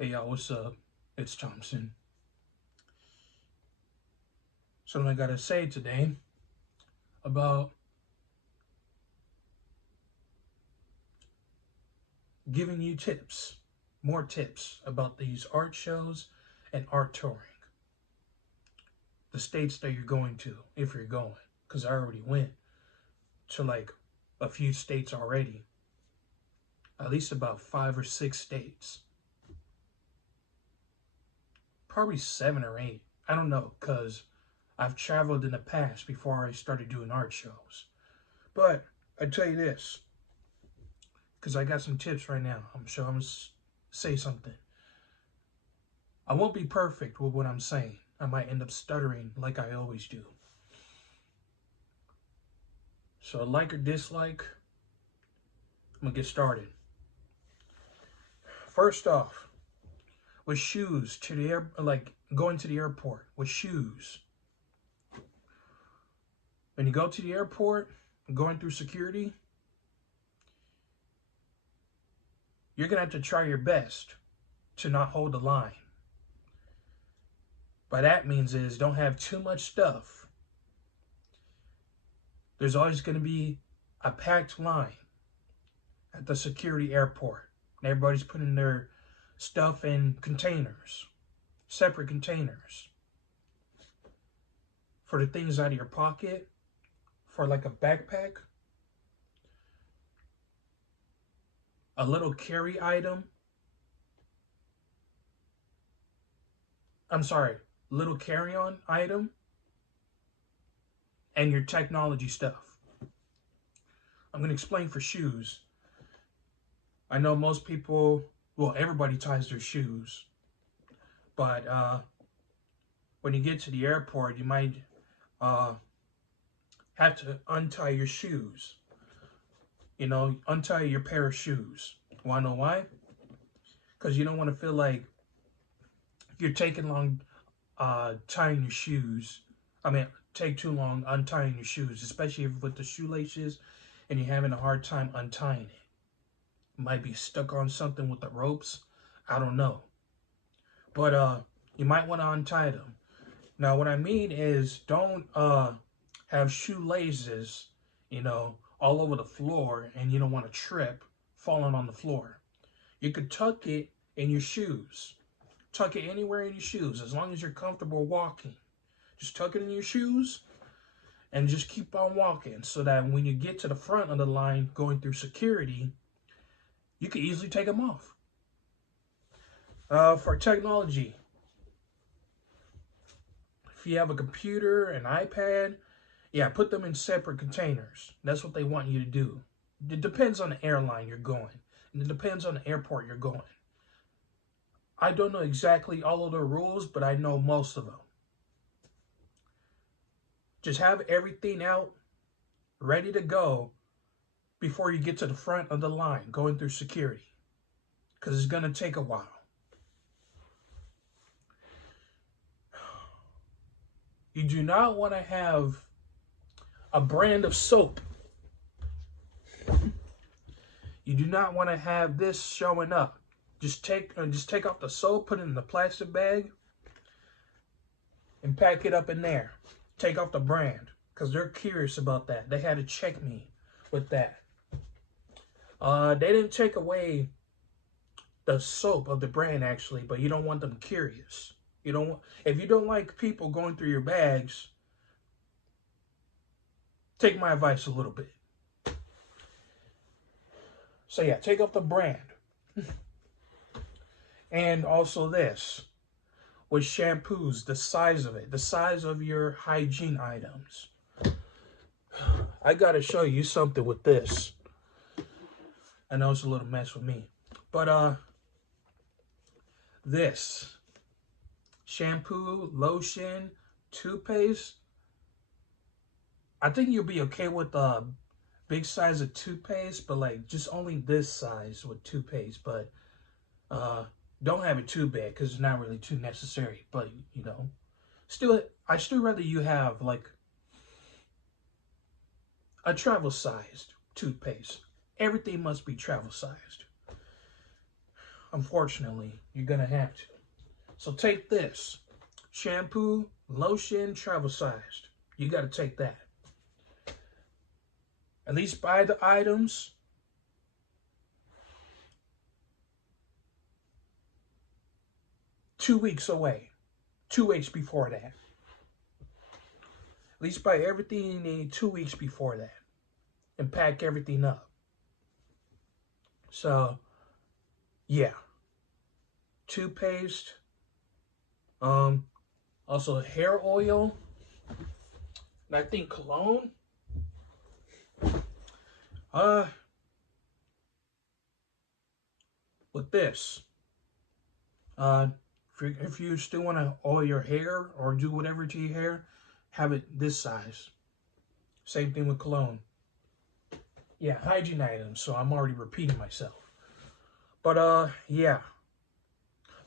Hey y'all, what's up? It's Thompson. Something I gotta say today about giving you tips, more tips about these art shows and art touring. The states that you're going to, if you're going, because I already went to like a few states already, at least about 5 or 6 states, probably 7 or 8. I don't know, because I've traveled in the past before I started doing art shows. But I tell you this, because I got some tips right now. I'm sure I'm going to say something. I won't be perfect with what I'm saying. I might end up stuttering like I always do. So like or dislike, I'm going to get started. First off, with shoes to the like going to the airport with shoes. When you go to the airport, going through security, you're going to have to try your best to not hold the line. By that means is don't have too much stuff. There's always going to be a packed line at the security airport. And everybody's putting their stuff in containers, separate containers. For the things out of your pocket, for like a backpack, a little carry item. Little carry-on item, and your technology stuff. I'm going to explain for shoes. I know most people, well, everybody ties their shoes, but when you get to the airport, you might have to untie your shoes. You know, untie your pair of shoes. Want to know why? Because you don't want to feel like you're taking long tying your shoes. Take too long untying your shoes, especially if with the shoelaces and you're having a hard time untying it. Might be stuck on something with the ropes. I don't know. But you might want to untie them. Now, what I mean is don't have shoelaces, all over the floor and you don't want to trip falling on the floor. You could tuck it in your shoes. Tuck it anywhere in your shoes as long as you're comfortable walking. Just tuck it in your shoes and just keep on walking so that when you get to the front of the line going through security, you can easily take them off. For technology, if you have a computer, an iPad, yeah, put them in separate containers. That's what they want you to do. It depends on the airline you're going, and it depends on the airport you're going. I don't know exactly all of the rules, but I know most of them. Just have everything out, ready to go, before you get to the front of the line, going through security. Because it's going to take a while. You do not want to have a brand of soap. You do not want to have this showing up. Just take off the soap, put it in the plastic bag, and pack it up in there. Take off the brand, because they're curious about that. They had to check me with that. They didn't take away the soap of the brand, actually, but you don't want them curious. If you don't like people going through your bags, take my advice a little bit. So yeah, take off the brand. And also this, with shampoos, the size of it, the size of your hygiene items. I gotta show you something with this. I know it's a little mess with me, but this shampoo, lotion, toothpaste, I think you'll be okay with the big size of toothpaste, but like just only this size with toothpaste. But don't have it too big because it's not really too necessary. But I still rather you have like a travel sized toothpaste. Everything must be travel sized. unfortunately, you're gonna have to. So take this. Shampoo, lotion, travel sized. You gotta take that. At least buy the items. Two weeks away. 2 weeks before that. At least buy everything you need 2 weeks before that. And pack everything up. So, yeah. Toothpaste. Also hair oil. And I think cologne. With this. If you still want to oil your hair or do whatever to your hair, have it this size. Same thing with cologne. Yeah, hygiene items, so I'm already repeating myself. But, yeah.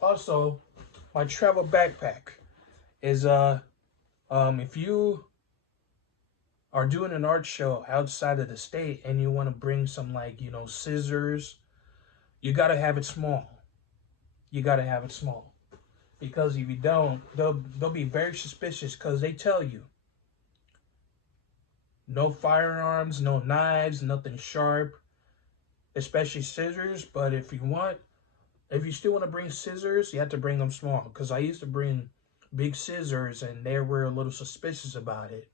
Also, my travel backpack is, if you are doing an art show outside of the state and you want to bring some, like, you know, scissors, you got to have it small. You got to have it small. Because if you don't, they'll be very suspicious because they tell you. No firearms, no knives, nothing sharp, especially scissors. But if you still want to bring scissors, you have to bring them small. Because I used to bring big scissors and they were a little suspicious about it.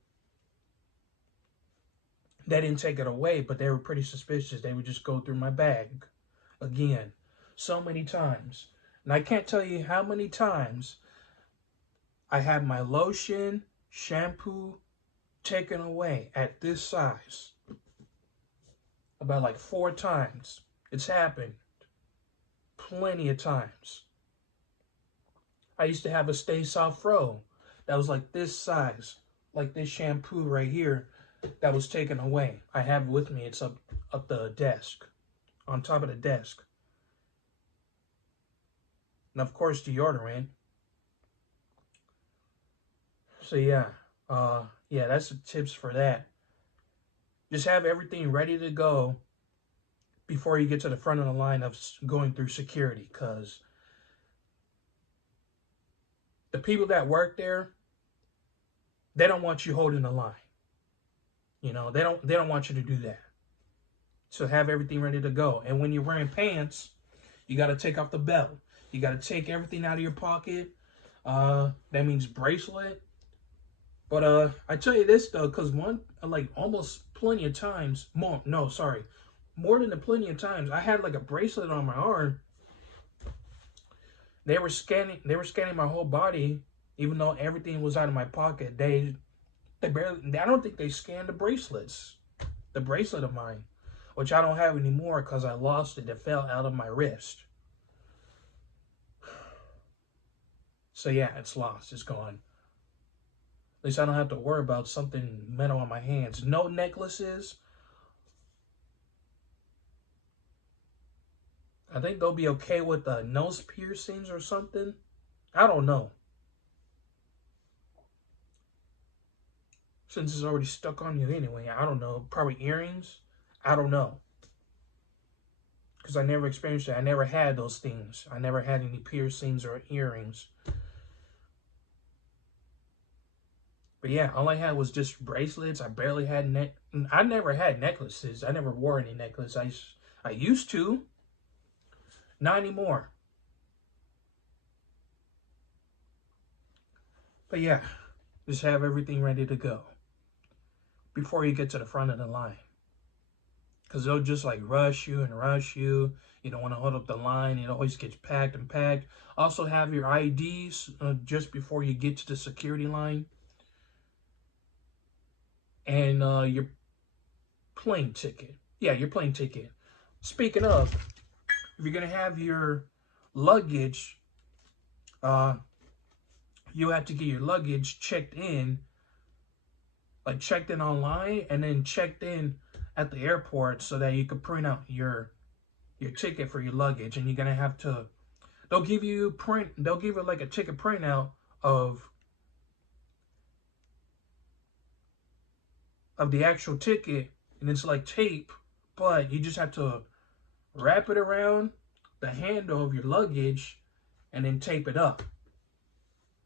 They didn't take it away, but they were pretty suspicious. They would just go through my bag again so many times. And I can't tell you how many times I had my lotion, shampoo taken away at this size. About like 4 times. It's happened plenty of times. I used to have a Stay Soft Fro that was like this size, like this shampoo right here that was taken away. I have it with me. It's up the desk, on top of the desk. And of course, deodorant. So yeah, that's the tips for that. Just have everything ready to go before you get to the front of the line of going through security, because the people that work there, they don't want you holding the line. You know, they don't want you to do that. So have everything ready to go. And when you're wearing pants, you got to take off the belt. You got to take everything out of your pocket. That means bracelet. But I tell you this though, because almost plenty of times, more than plenty of times, I had like a bracelet on my arm. They were scanning my whole body, even though everything was out of my pocket. They barely, I don't think they scanned the bracelet of mine, which I don't have anymore because I lost it. It fell out of my wrist. So yeah, it's lost. It's gone. At least I don't have to worry about something metal on my hands. No necklaces. I think they'll be okay with nose piercings or something. I don't know. Since it's already stuck on you anyway, I don't know. Probably earrings. I don't know. Because I never experienced it. I never had those things. I never had any piercings or earrings. But yeah, all I had was just bracelets. I barely had I never had necklaces. I never wore any necklace. I used to. Not anymore. But yeah, just have everything ready to go before you get to the front of the line. Because they'll just like rush you and rush you. You don't want to hold up the line. It always gets packed and packed. Also have your IDs just before you get to the security line. And your plane ticket. Yeah, your plane ticket. Speaking of, if you're going to have your luggage, you have to get your luggage checked in. Like checked in online and then checked in at the airport so that you could print out your ticket for your luggage. And you're going to have to, they'll give you like a ticket printout of the actual ticket, and it's like tape, but you just have to wrap it around, the handle of your luggage and then tape it up.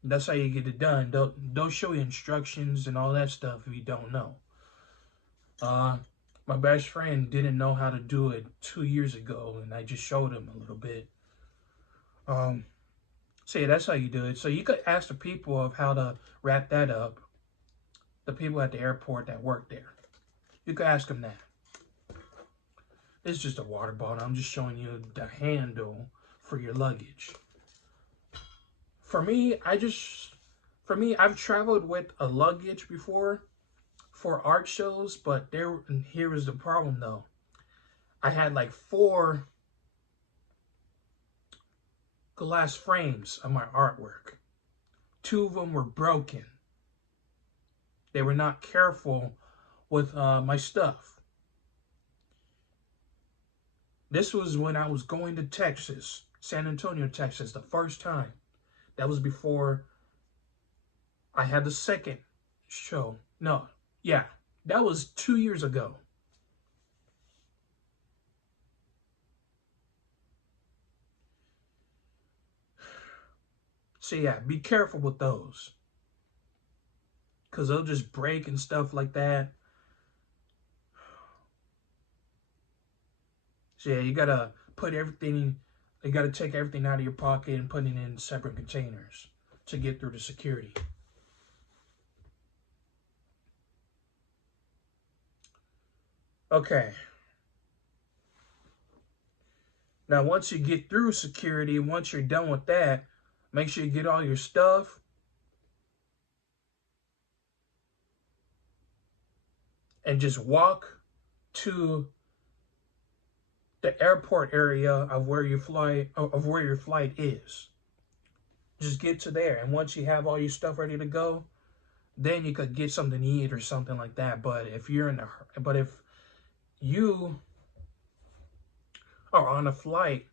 That's how you get it done. They'll show you instructions and all that stuff if you don't know. My best friend didn't know how to do it 2 years ago, and I just showed him a little bit. So yeah, that's how you do it. So you could ask the people of how to wrap that up. The people at the airport that work there. You could ask them that. It's just a water bottle. I'm just showing you the handle for your luggage. For me, I've traveled with a luggage before for art shows, but here was the problem though. I had like 4 glass frames of my artwork. 2 of them were broken. They were not careful with my stuff. This was when I was going to Texas, San Antonio, Texas, the first time. That was before I had the second show. No, yeah, that was 2 years ago. So yeah, be careful with those. Because they'll just break and stuff like that. So yeah, you gotta put everything, you gotta take everything out of your pocket and put it in separate containers to get through the security. Okay. Now, once you get through security, once you're done with that, make sure you get all your stuff. And just walk to the airport area of where your flight is. Just get to there, and once you have all your stuff ready to go, then you could get something to eat or something like that. But if you are on a flight,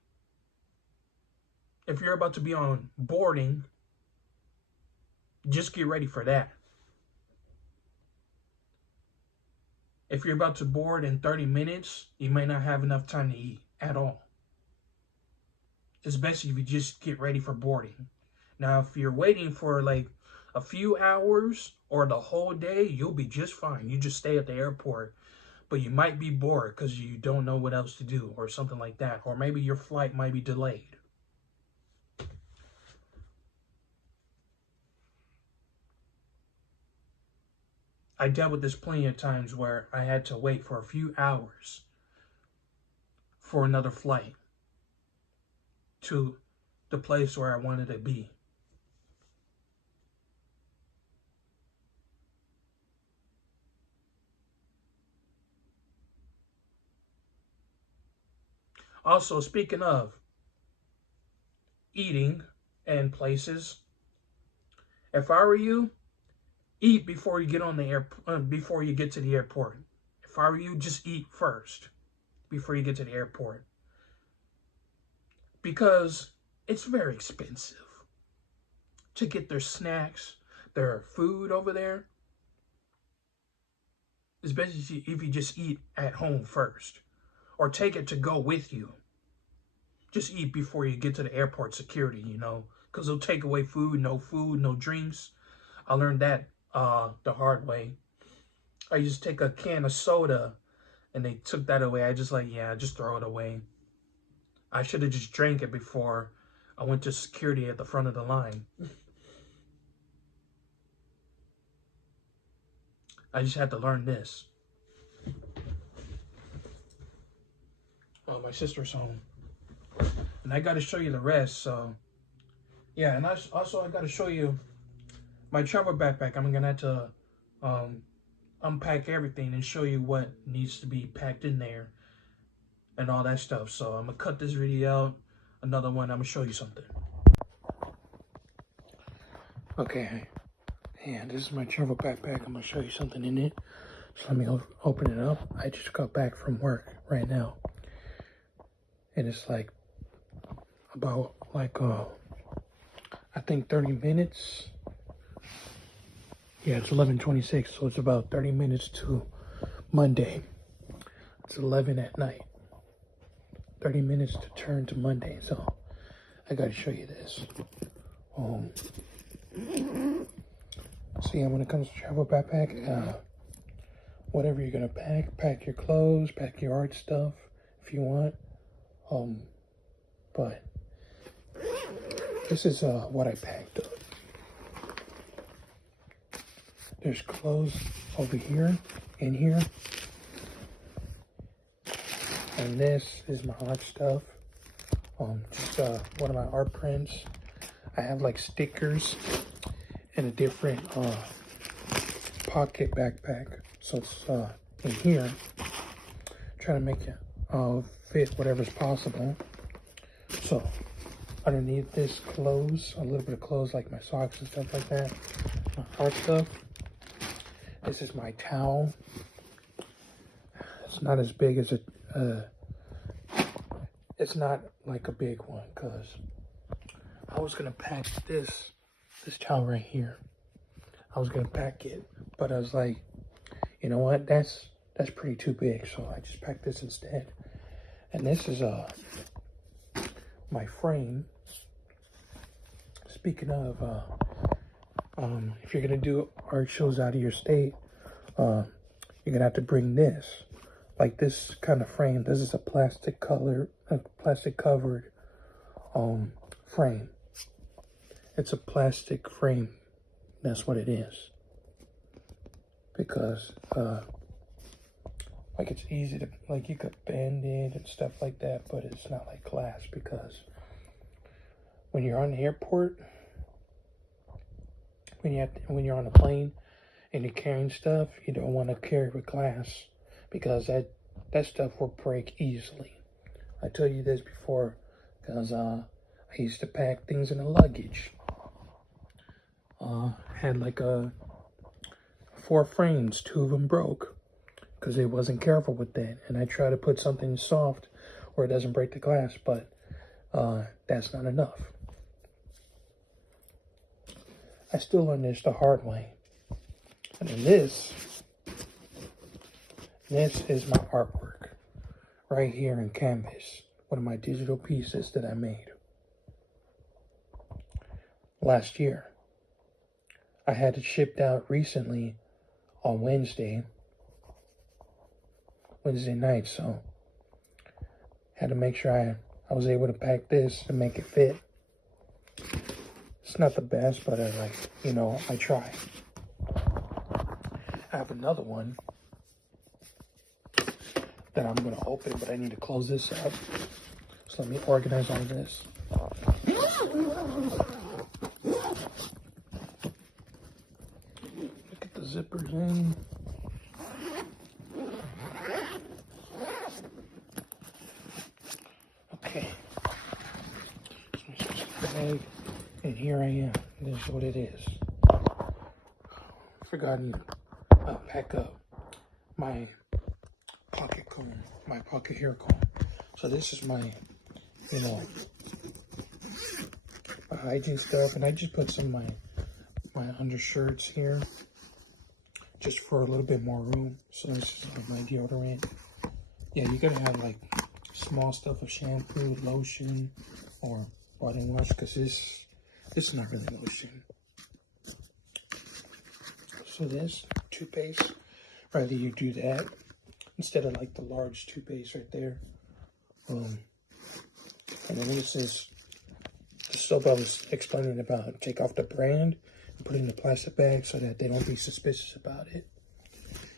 if you're about to be on boarding, just get ready for that. If you're about to board in 30 minutes, you may not have enough time to eat at all. It's best if you just get ready for boarding. Now, if you're waiting for like a few hours or the whole day, you'll be just fine. You just stay at the airport, but you might be bored because you don't know what else to do or something like that. Or maybe your flight might be delayed. I dealt with this plenty of times where I had to wait for a few hours for another flight to the place where I wanted to be. Also, speaking of eating and places, if I were you, eat before you get on the before you get to the airport. If I were you, just eat first before you get to the airport. Because it's very expensive to get their snacks, their food over there. Especially if you just eat at home first. Or take it to go with you. Just eat before you get to the airport security, you know. Because they'll take away food, no drinks. I learned that the hard way. I used to take a can of soda and they took that away. I just just throw it away. I should have just drank it before I went to security at the front of the line. I just had to learn this. Well, my sister's home. And I got to show you the rest, so... Yeah, and I got to show you my travel backpack. I'm going to have to unpack everything and show you what needs to be packed in there and all that stuff. So I'm going to cut this video out. Another one, I'm going to show you something. Okay. Yeah, this is my travel backpack. I'm going to show you something in it. So let me open it up. I just got back from work right now. And it's like about I think 30 minutes. Yeah, it's 11:26, so it's about 30 minutes to Monday. It's 11 at night. 30 minutes to turn to Monday, so I gotta show you this. So yeah, when it comes to travel backpack, whatever you're gonna pack your clothes, pack your art stuff if you want. But this is what I packed up. There's clothes over here, in here. And this is my art stuff. Just one of my art prints. I have like stickers and a different pocket backpack. So it's in here. Trying to make it fit whatever's possible. So underneath this clothes, a little bit of clothes like my socks and stuff like that. My art stuff. This is my towel. It's not as big as it's not like a big one, because I was gonna pack this towel right here. I was gonna pack it, but I was like, you know what, that's pretty too big, so I just packed this instead. And this is my frame. Speaking of if you're gonna do art shows out of your state, you're gonna have to bring this, like this kind of frame. This is a plastic covered frame. It's a plastic frame. That's what it is. Because like it's easy to, like, you could bend it and stuff like that, but it's not like glass, because when you're on the airport, when you're on a plane and you're carrying stuff, you don't want to carry with glass, because that stuff will break easily. I told you this before, because I used to pack things in a luggage. Had like 4 frames, 2 of them broke, because they wasn't careful with that. And I try to put something soft where it doesn't break the glass, but that's not enough. I still learned this the hard way. And then this is my artwork right here in canvas. One of my digital pieces that I made last year. I had it shipped out recently on Wednesday night, so had to make sure I was able to pack this and make it fit. It's not the best, but I try. I have another one that I'm going to open, but I need to close this up. So let me organize all this. Look at the zippers in. Okay. Bag. And here I am. This is what it is. Forgotten to pack up my pocket comb, my pocket hair comb. So this is my, my hygiene stuff, and I just put some of my undershirts here, just for a little bit more room. So this is my deodorant. Yeah, you gotta have like small stuff of shampoo, lotion, or body wash, because this is not really lotion. So this toothpaste, rather you do that instead of like the large toothpaste right there. And then this is the soap I was explaining about. Take off the brand and put it in the plastic bag so that they don't be suspicious about it.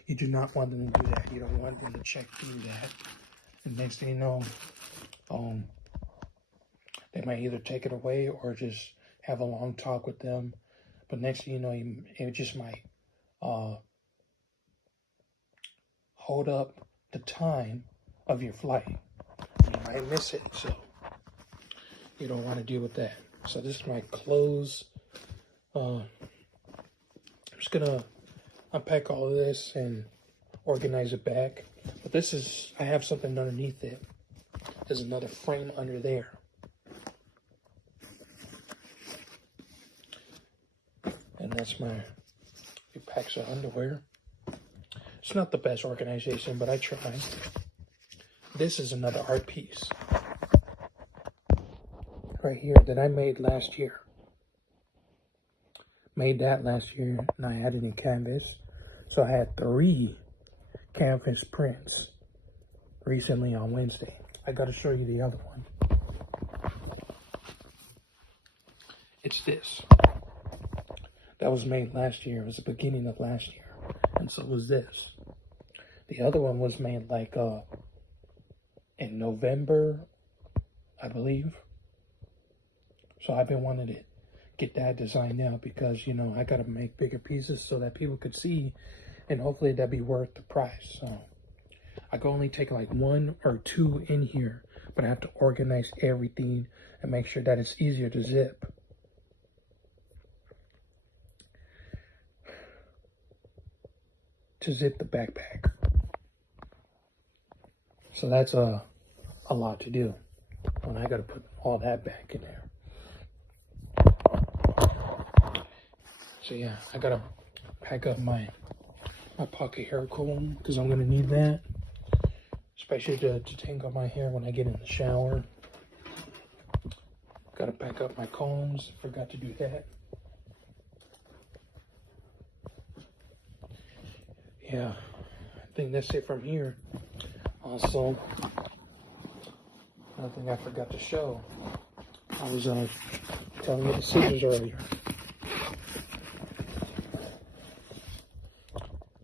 You do not want them to do that. You don't want them to check through that. And next thing you know, they might either take it away or just have a long talk with them. But next thing you know, it just might hold up the time of your flight. You might miss it, so you don't want to deal with that. So this is my clothes. I'm just gonna unpack all of this and organize it back. But this is, I have something underneath it. There's another frame under there. And that's my few packs of underwear. It's not the best organization, but I try. This is another art piece. backpack right here that I made last year. Made that last year, and I had it in canvas. So I had 3 canvas prints recently on Wednesday. I gotta show you the other one. It's this. That was made last year. It was the beginning of last year. And so was this. The other one was made like in November, I believe. So I've been wanting to get that design now because, you know, I got to make bigger pieces so that people could see, and hopefully that'd be worth the price. So I can only take like 1 or 2 in here, but I have to organize everything and make sure that it's easier to zip. To zip the backpack. So that's a lot to do. And I got to put all that back in there. So yeah, I got to pack up my pocket hair comb because I'm going to need that. Especially to tangle my hair when I get in the shower. Got to pack up my combs. Forgot to do that. Yeah, I think that's it from here. Also, another thing I forgot to show. I was telling you the scissors earlier.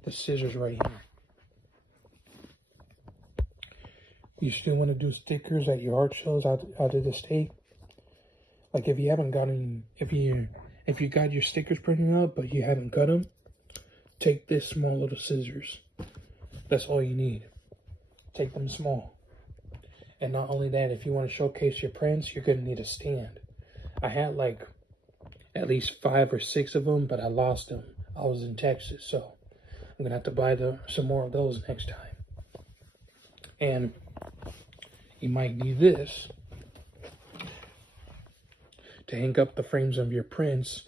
The scissors right here. You still want to do stickers at your art shows out of the state? Like if you haven't gotten, if you got your stickers printed up but you haven't got them, take this small little scissors. That's all you need. Take them small. And not only that, if you want to showcase your prints, you're going to need a stand. I had like at least 5 or 6 of them, but I lost them. I was in Texas, so I'm going to have to buy some more of those next time. And you might need this to hang up the frames of your prints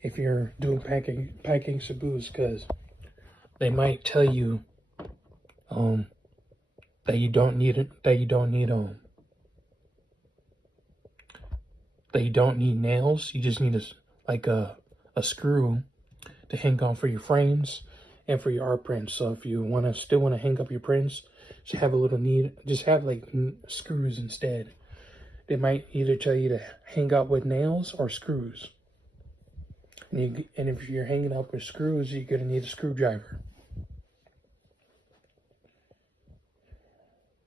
if you're doing packing saboos, because they might tell you that you don't need nails. You just need a screw to hang on for your frames and for your art prints. So if you still want to hang up your prints, just have like screws instead. They might either tell you to hang up with nails or screws. And if you're hanging up with screws, you're going to need a screwdriver.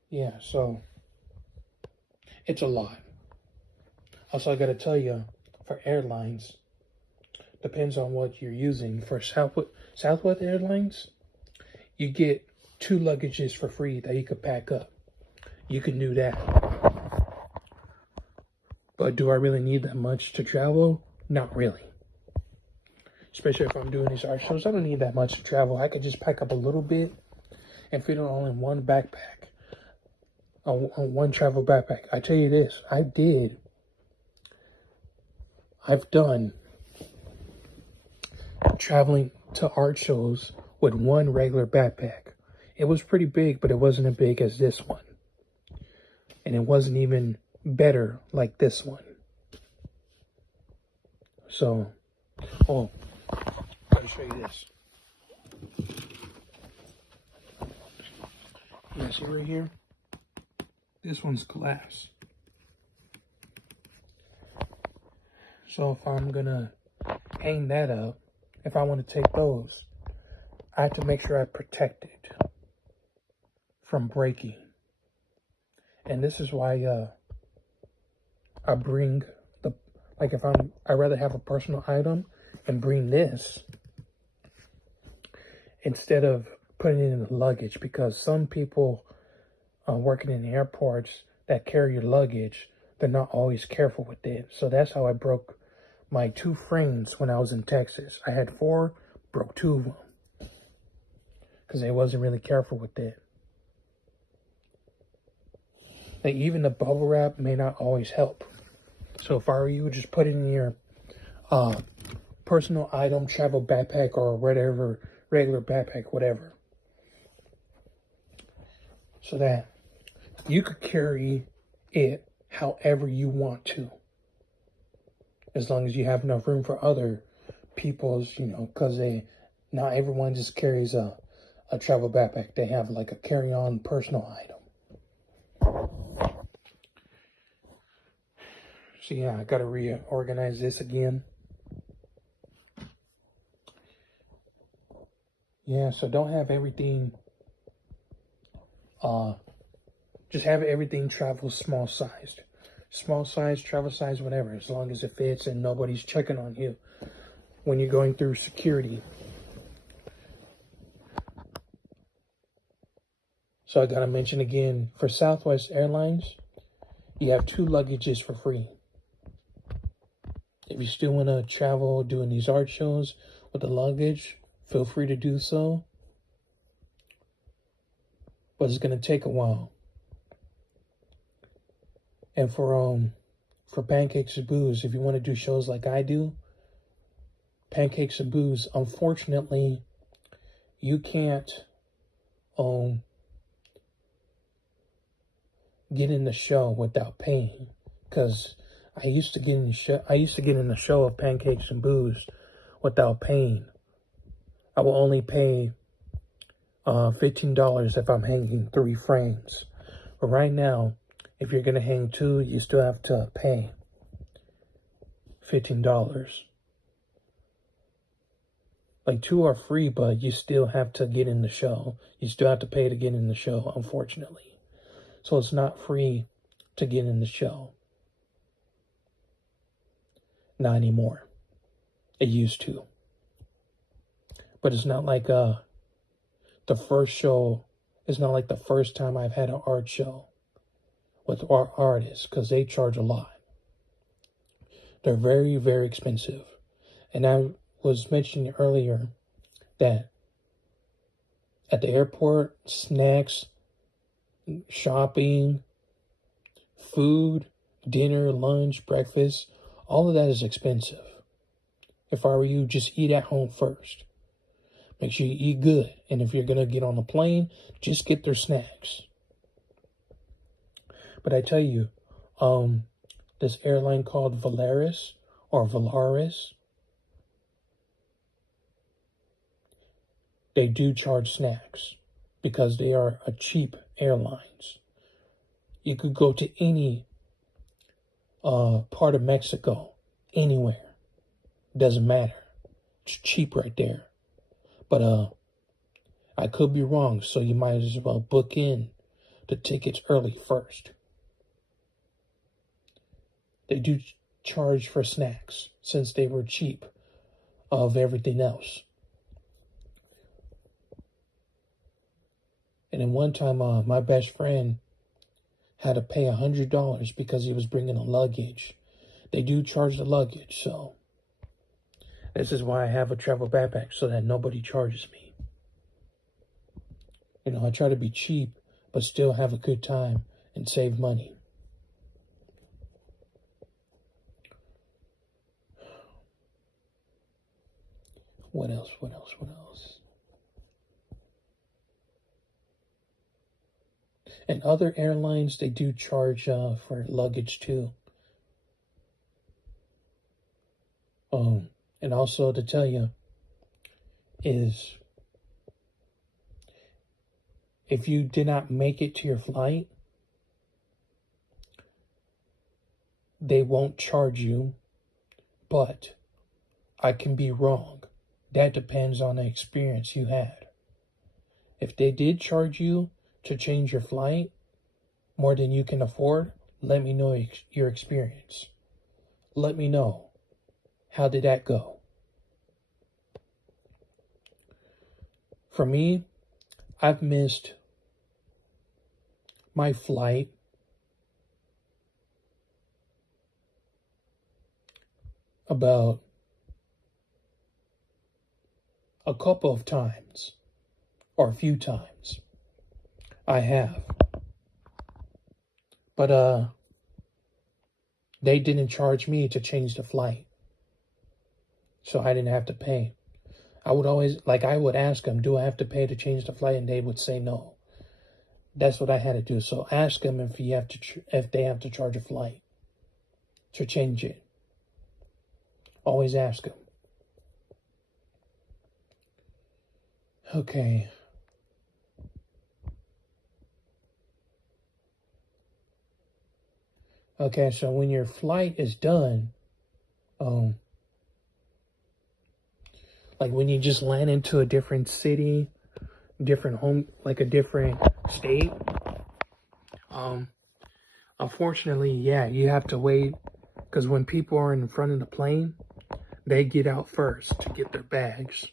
Yeah, so it's a lot. Also, I got to tell you, for airlines, depends on what you're using. For Southwest Airlines, you get 2 luggages for free that you could pack up. You can do that. But do I really need that much to travel? Not really. Especially if I'm doing these art shows, I don't need that much to travel. I could just pack up a little bit and fit it all in one backpack. On one travel backpack. I tell you this, I've done traveling to art shows with one regular backpack. It was pretty big, but it wasn't as big as this one. And it wasn't even better like this one. So, gotta show you this. You see right here? This one's glass. So if I'm gonna hang that up, if I want to take those, I have to make sure I protect it from breaking. And this is why I bring I'd rather have a personal item and bring this instead of putting it in the luggage, because some people working in the airports that carry your luggage, they're not always careful with it. So that's how I broke my 2 frames when I was in Texas. I had 4, broke 2 of them because I wasn't really careful with it. Like even the bubble wrap may not always help. So if I were you, just put it in your personal item, travel backpack, or whatever, regular backpack, whatever. So that you could carry it however you want to. as long as you have enough room for other people's, because not everyone just carries a travel backpack. They have like a carry-on personal item. So yeah, I gotta reorganize this again. Yeah, so don't have everything, just have everything travel small sized. Small size, travel size, whatever, as long as it fits and nobody's checking on you when you're going through security. So I gotta mention again, for Southwest Airlines, you have 2 luggages for free. If you still want to travel doing these art shows with the luggage, feel free to do so. But it's going to take a while. And for Pancakes and Booze, if you want to do shows like I do, Pancakes and Booze, unfortunately, you can't get in the show without paying. Because I used to get in the show of Pancakes and Booze without paying. I will only pay $15 if I'm hanging 3 frames. But right now, if you're gonna hang 2, you still have to pay $15. Like 2 are free, but you still have to get in the show. You still have to pay to get in the show, unfortunately. So it's not free to get in the show. Not anymore. It used to. But it's not like the first show. It's not like the first time I've had an art show with artists, because they charge a lot. They're very, very expensive. And I was mentioning earlier that at the airport, snacks, shopping, food, dinner, lunch, breakfast, all of that is expensive. If I were you, just eat at home first. Make sure you eat good. And if you're going to get on a plane, just get their snacks. But I tell you, this airline called Volaris, they do charge snacks because they are a cheap airlines. You could go to any part of Mexico, anywhere. Doesn't matter. It's cheap right there. But I could be wrong, so you might as well book in the tickets early first. They do charge for snacks since they were cheap of everything else. And then one time, my best friend had to pay $100 because he was bringing a luggage. They do charge the luggage, so this is why I have a travel backpack, so that nobody charges me. I try to be cheap, but still have a good time and save money. What else? And other airlines, they do charge for luggage too. And also to tell you is, if you did not make it to your flight, they won't charge you, but I can be wrong. That depends on the experience you had. If they did charge you to change your flight more than you can afford, let me know your experience. Let me know. How did that go? For me, I've missed my flight about a couple of times, or a few times. I have. But they didn't charge me to change the flight, so I didn't have to pay. I would ask them, do I have to pay to change the flight? And they would say no. That's what I had to do. So ask them if they have to charge a flight to change it. Always ask them. Okay. Okay, so when your flight is done, like when you just land into a different city, different home, like a different state, unfortunately, yeah, you have to wait, because when people are in front of the plane, they get out first to get their bags.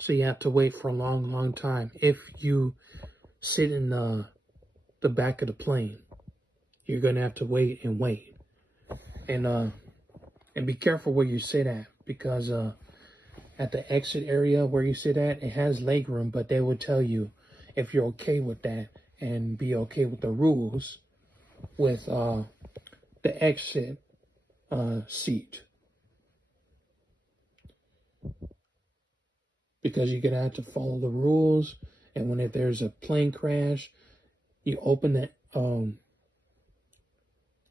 So you have to wait for a long, long time. If you sit in the back of the plane, you're gonna have to wait and wait. And be careful where you sit at, because at the exit area where you sit at, it has leg room, but they will tell you if you're okay with that and be okay with the rules with the exit seat, because you're gonna have to follow the rules. And if there's a plane crash, you open that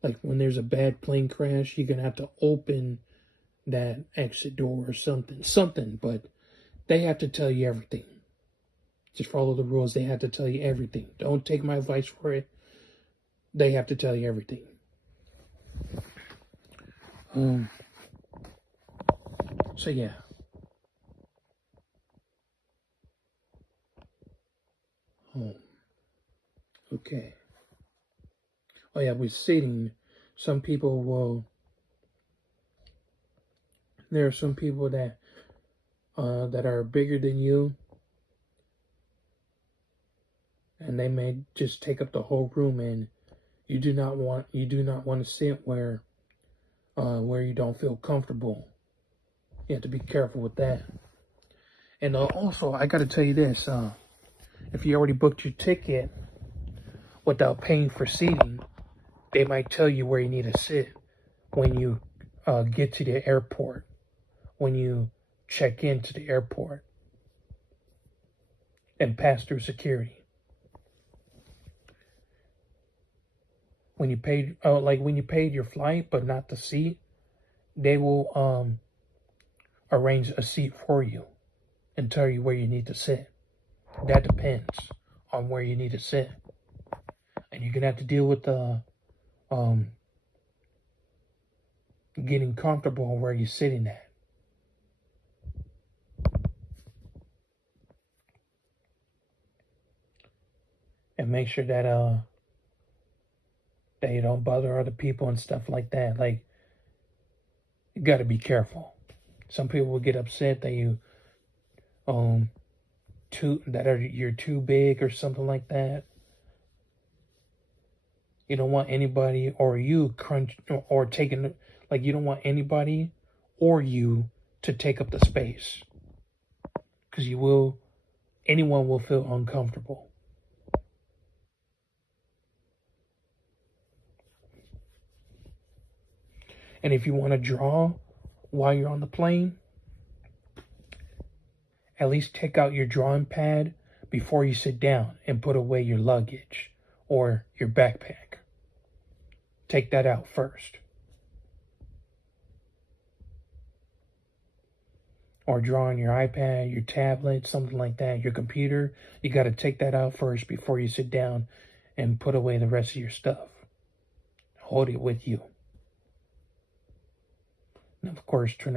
like when there's a bad plane crash, you're gonna have to open that exit door or something, but they have to tell you everything. Just follow the rules. They have to tell you everything. Don't take my advice for it. They have to tell you everything. So yeah. Okay. Oh yeah, with sitting, some people will. There are some people that are bigger than you, and they may just take up the whole room, and you do not want to sit where you don't feel comfortable. You have to be careful with that. And also, I got to tell you this: if you already booked your ticket without paying for seating, they might tell you where you need to sit when you get to the airport, when you check into the airport and pass through security. When you paid, when you paid your flight but not the seat, they will arrange a seat for you and tell you where you need to sit. That depends on where you need to sit, and you're gonna have to deal with the getting comfortable where you're sitting at. And make sure that that you don't bother other people and stuff like that. Like, you got to be careful. Some people will get upset that you're too big or something like that. You don't want anybody or you you don't want anybody or you to take up the space, because anyone will feel uncomfortable. And if you want to draw while you're on the plane, at least take out your drawing pad before you sit down and put away your luggage or your backpack. Take that out first. Or draw on your iPad, your tablet, something like that, your computer. You got to take that out first before you sit down and put away the rest of your stuff. Hold it with you. And of course, turn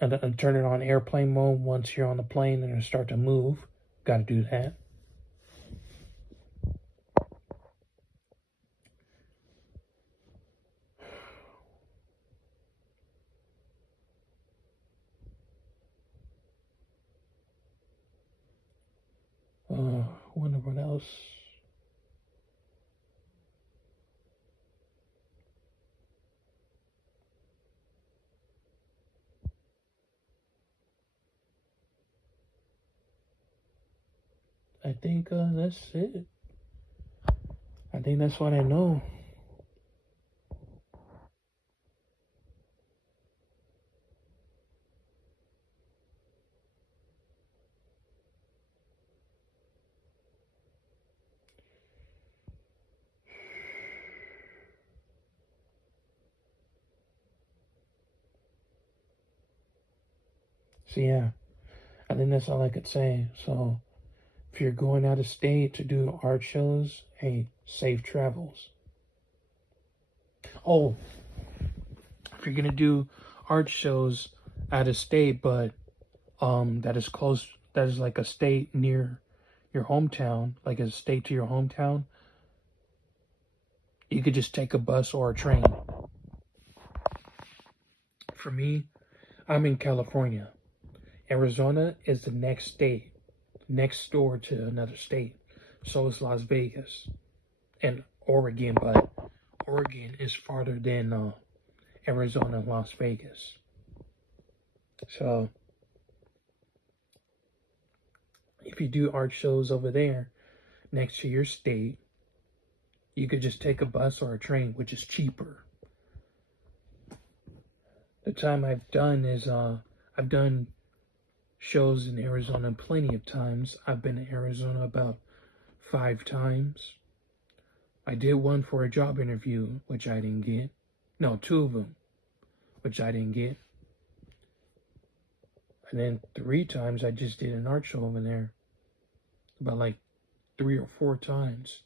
it on airplane mode once you're on the plane and it'll start to move. Got to do that. Wonder what else. I think that's it. I think that's what I know. So yeah, I think that's all I could say. So if you're going out of state to do art shows, hey, safe travels. Oh, if you're gonna do art shows out of state, but that is close, that is like a state near your hometown, like a state to your hometown, you could just take a bus or a train. For me, I'm in California. Arizona is the next state, next door to another state. So is Las Vegas and Oregon, but Oregon is farther than Arizona and Las Vegas. So if you do art shows over there next to your state, you could just take a bus or a train, which is cheaper. The time I've done is I've done shows in Arizona plenty of times. I've been to Arizona about 5 times. I did one for a job interview, which I didn't get. No, 2 of them, which I didn't get. And then 3 times I just did an art show over there. About like 3 or 4 times.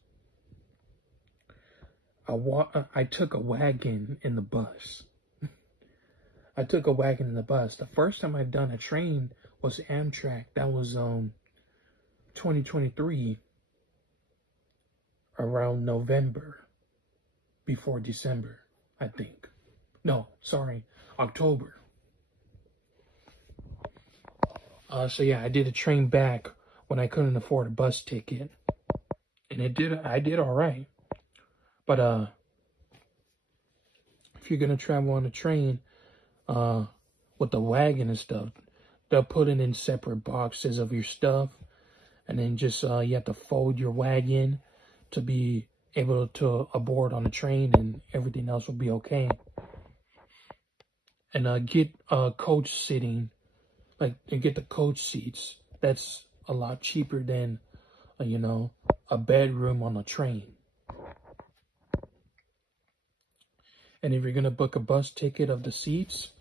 I took a wagon in the bus. I took a wagon in the bus. The first time I've done a train was Amtrak. That was 2023, around November, before December, I think. No, sorry, October. So yeah, I did a train back when I couldn't afford a bus ticket, and I did all right. But if you're gonna travel on a train, with the wagon and stuff, they'll put it in separate boxes of your stuff, and then just you have to fold your wagon to be able to aboard on the train, and everything else will be okay. And get coach sitting, and get the coach seats. That's a lot cheaper than a bedroom on a train. And if you're gonna book a bus ticket of the seats,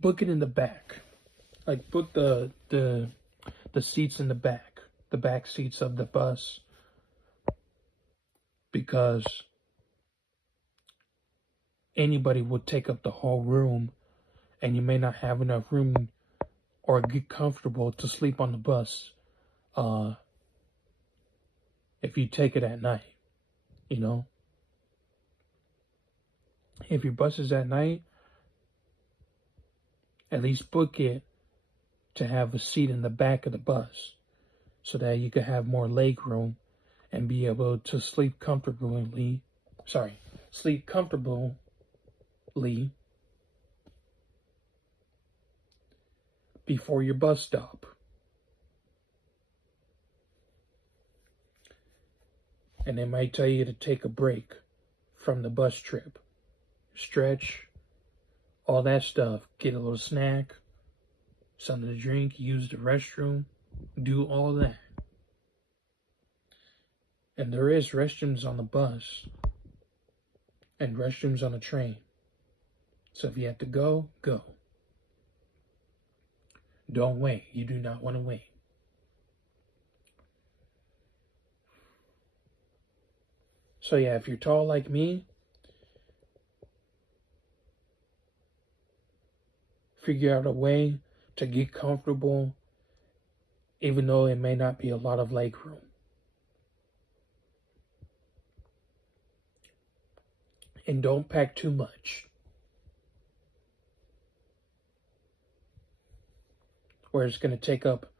book it in the back. Like book the seats in the back seats of the bus, because anybody would take up the whole room, and you may not have enough room or get comfortable to sleep on the bus if you take it at night. If your bus is at night, at least book it to have a seat in the back of the bus, so that you can have more leg room and be able to sleep comfortably before your bus stop. And they might tell you to take a break from the bus trip. Stretch, all that stuff. Get a little snack, something to drink, use the restroom, do all that. And there is restrooms on the bus and restrooms on the train. So if you have to go, go. Don't wait. You do not want to wait. So yeah, if you're tall like me, figure out a way to get comfortable, even though it may not be a lot of leg room. And don't pack too much, where it's going to take up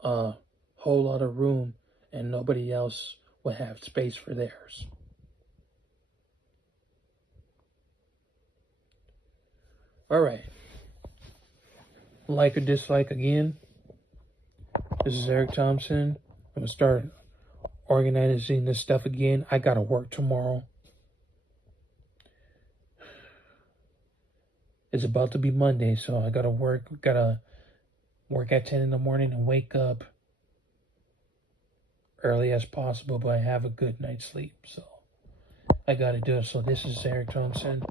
a whole lot of room and nobody else will have space for theirs. All right. Like or dislike again. This is Eric Thompson. I'm going to start organizing this stuff again. I got to work tomorrow. It's about to be Monday, so I got to work. Got to work at 10 in the morning and wake up early as possible, but I have a good night's sleep, so I got to do it. So this is Eric Thompson.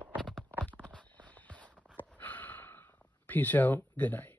Peace out. Good night.